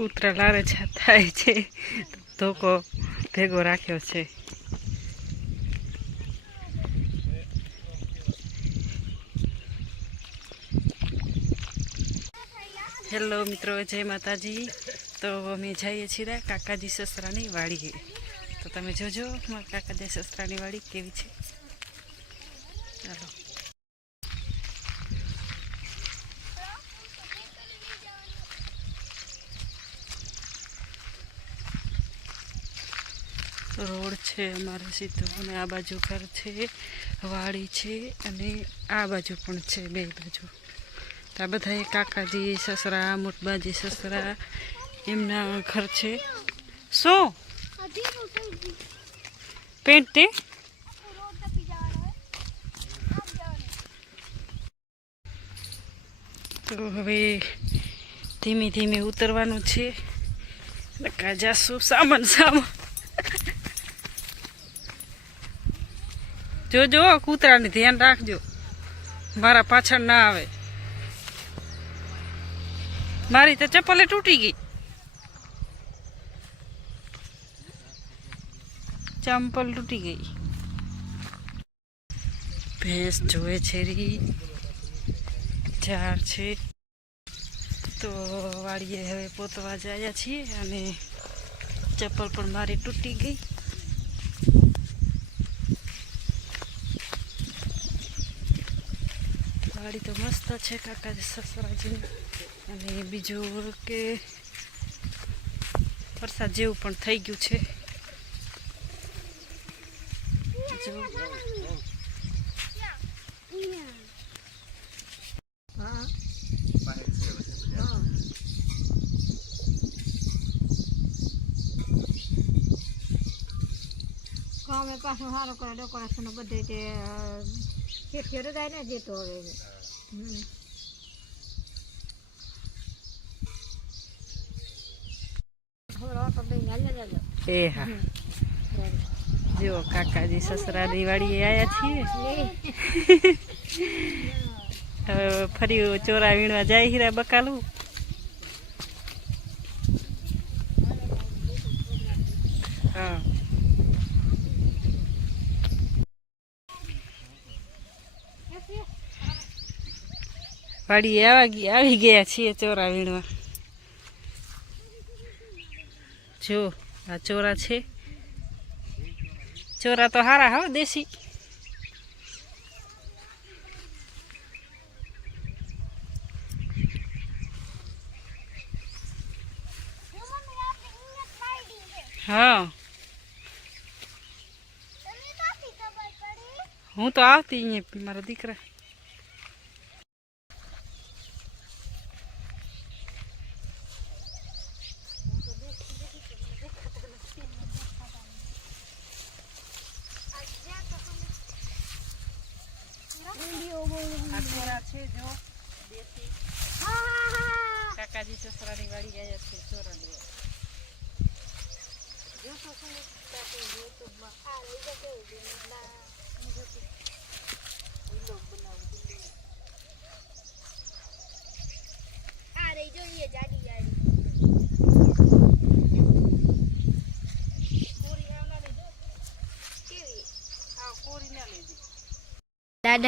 કૂતરા લારે છાતાય છે ધોકો ભેગો રાખ્યો છે હેલો મિત્રો જય માતાજી તો અમે જઈએ છીએ કાકાજી સસરાની વાડીએ તો તમે જોજો મારા કાકાજી સસરાની વાડી કેવી છે રોડ છે અમારે સીધો અને આ બાજુ ઘર છે વાડી છે અને આ બાજુ પણ છે બે બાજુ તો આ બધા કાકાજી સસરા મોટબાજી સસરા એમના ઘર છે સો પેન્ટ તે તો હવે ધીમે ધીમે ઉતરવાનું છે કાજા શું સામાન સામાન જોજો કૂતરાની ધ્યાન રાખજો મારા પાછળ ના આવે મારી તો ચપ્પલે તૂટી ગઈ ચંપલ તૂટી ગઈ ભેંસ જોવે છે રી ચાર છે તો વાળીએ હવે પોતવા જયા છીએ અને ચપ્પલ પણ મારી તૂટી ગઈ વાડી તો મસ્ત છે કાકાજી સસરાજીની અને બીજું કે વરસાદ જેવું પણ થઈ ગયું છે અમે પાછું સારું કરે ડેકોરેશન બધે જે ખેર ખેર જ આવીને જતો હવે એ હા જો કાકાજી સસરા દિવાળીએ આવ્યા છીએ હવે ફરી ચોરા વીણવા જાય હીરા બકાલું હા વાડીએ આવા આવી ગયા છીએ ચોરા વીણવા જો આ ચોરા છે ચોરા તો હારા હો દેશી હા હું તો આવતી અહીંયા મારા દીકરા છે જો દેશી કાકાજી સસરાની વાળી ગયા છે ચોરા જો જોશો શું યુટ્યુબમાં આ લઈ જશે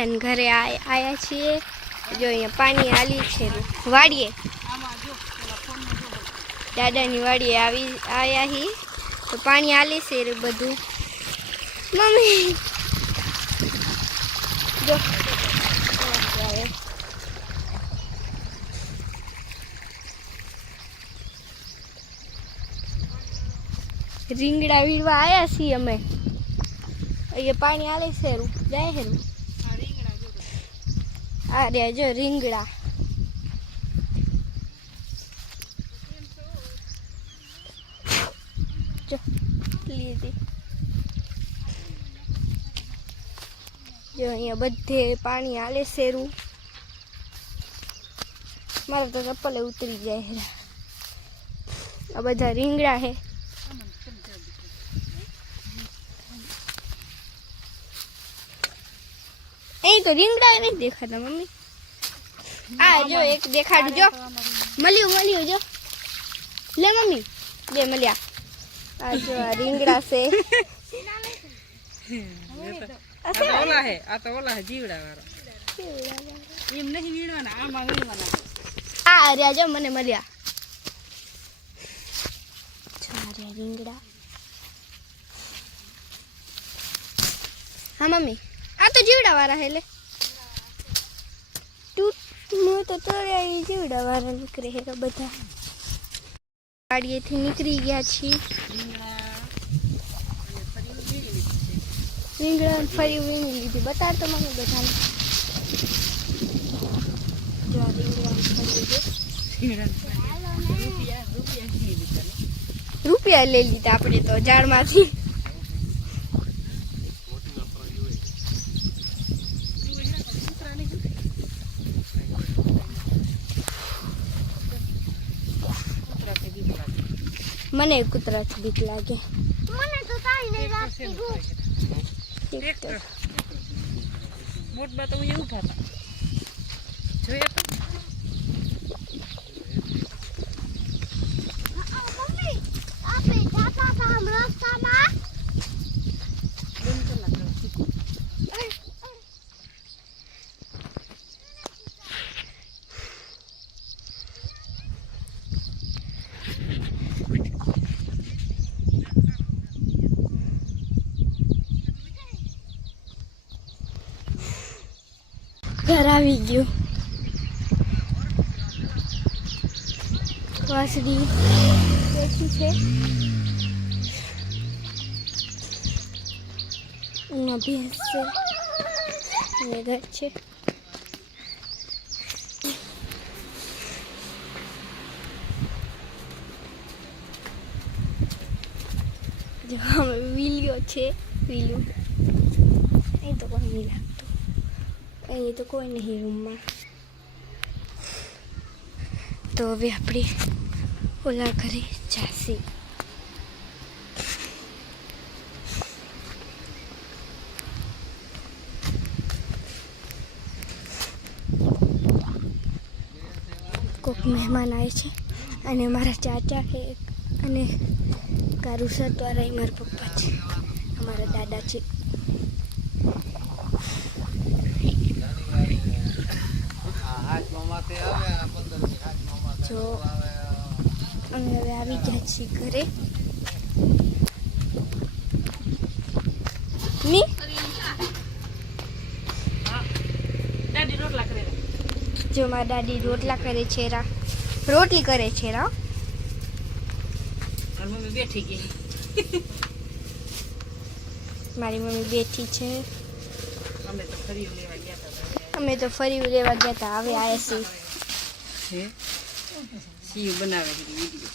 બધાને ઘરે આવ્યા છીએ જો અહીંયા પાણી હાલી છે વાડીએ દાદાની વાડીએ આવી આવ્યા હી તો પાણી હાલી છે બધું મમ્મી જો રીંગડા વીણવા આવ્યા છીએ અમે અહીંયા પાણી હાલે છે જાય હેરું आ रहा जो रिंगड़ा जो जो अ पानी आले शेरू मार तो चप्पल उतरी जाए बजा रिंगड़ा है तो रिंगड़ा नहीं देखा था मम्मी आ जो एक देखा जो मलियो मलियो जो ले मम्मी ले मलिया आज रिंगड़ा से आता वाला है आता वाला है जीवड़ा वाला इम नहीं नीड़ वाला आ मांगनी वाला आ रे जो मने मलिया छारे रिंगड़ा हाँ मम्मी आ तो जीवड़ा वाला है ले તૂટનું તો તોડાવી જીવડા વાળા નીકળે હે બધા ગાડીએથી નીકળી ગયા છીએ રીંગણા ફરી વીણી લીધી બતાડ તો મને રૂપિયા લઈ લીધા આપણે તો ઝાડમાંથી મને કૂતરાથી બીક લાગે મને તો તારી રાખતી ગો ટ્રેક્ટર બોટમાં તો હું ઊભા હતા જોઈએ આવી ગયું વાસડી બેઠી છે ભેંસ છે ઘર છે વિલિયો છે વિલિયો એ તો કોઈ અહીં તો કોઈ નહીં રૂમમાં તો હવે આપણે ઓલા ઘરે જાસી કોઈક મહેમાન આવે છે અને મારા ચાચા છે અને કારુસર દ્વારા મારા પપ્પા છે અમારા દાદા છે જો અમે આવી ગયા છીએ ઘરે જો મારા દાદી રોટલા કરે છે રા રોટલી કરે છે રા બેઠી ગઈ મારી મમ્મી બેઠી છે અમે તો ખરી લેવા ગયા હતા અમે તો ફરી લેવા ગયા હતા હવે આવે છે સીવ બનાવે છે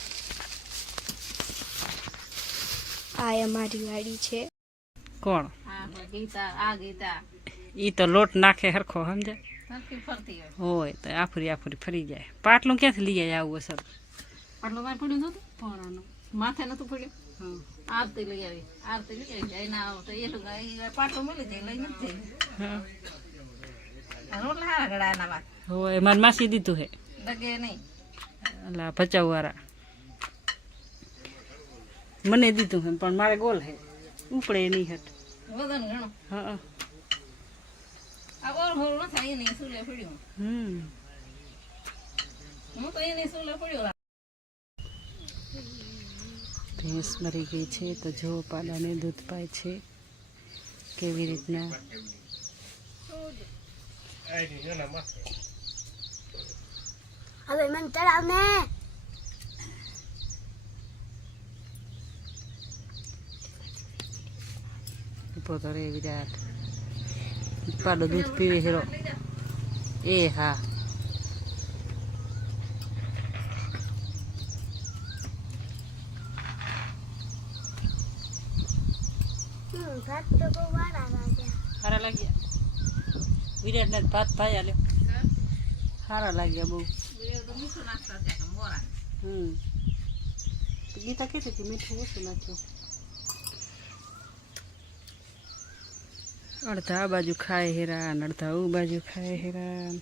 આ અમારી વાડી છે કોણ ગીતા આ ગીતા ઈ તો લોટ નાખે હરખો સમજે હોય તો આફરી આફરી ફરી જાય પાટલું ક્યાંથી લઈ જાય આવું અસર પાટલું મારે પડ્યું નતું પણ માથે નતું પડ્યું આરતી લઈ આવી આરતી લઈ આવી એના તો એ પાટલું મળી જાય લઈ નથી હોય મારી માસી દીધું હે એટલે ભચાવ વાળા મને દીધું હે પણ મારે ગોલ હે ઉપડે નહીં હટ હમ ભેંસ મરી ગઈ છે તો જો પાડાને દૂધ પાય છે કેવી રીતના હવે મને ચડાવ વિરાટ પાડો દૂધ પીવે હેરો એ હા ભાત તો બહુ સારા લાગ્યા સારા લાગ્યા પિરિયડને ભાત થાય લે સારા લાગ્યા બહુ હમ ગીતા કહેતી છે મીઠું ઓછું નાખ્યું અડધા બાજુ ખાય હેરાન અડધા ઓ બાજુ ખાય હેરાન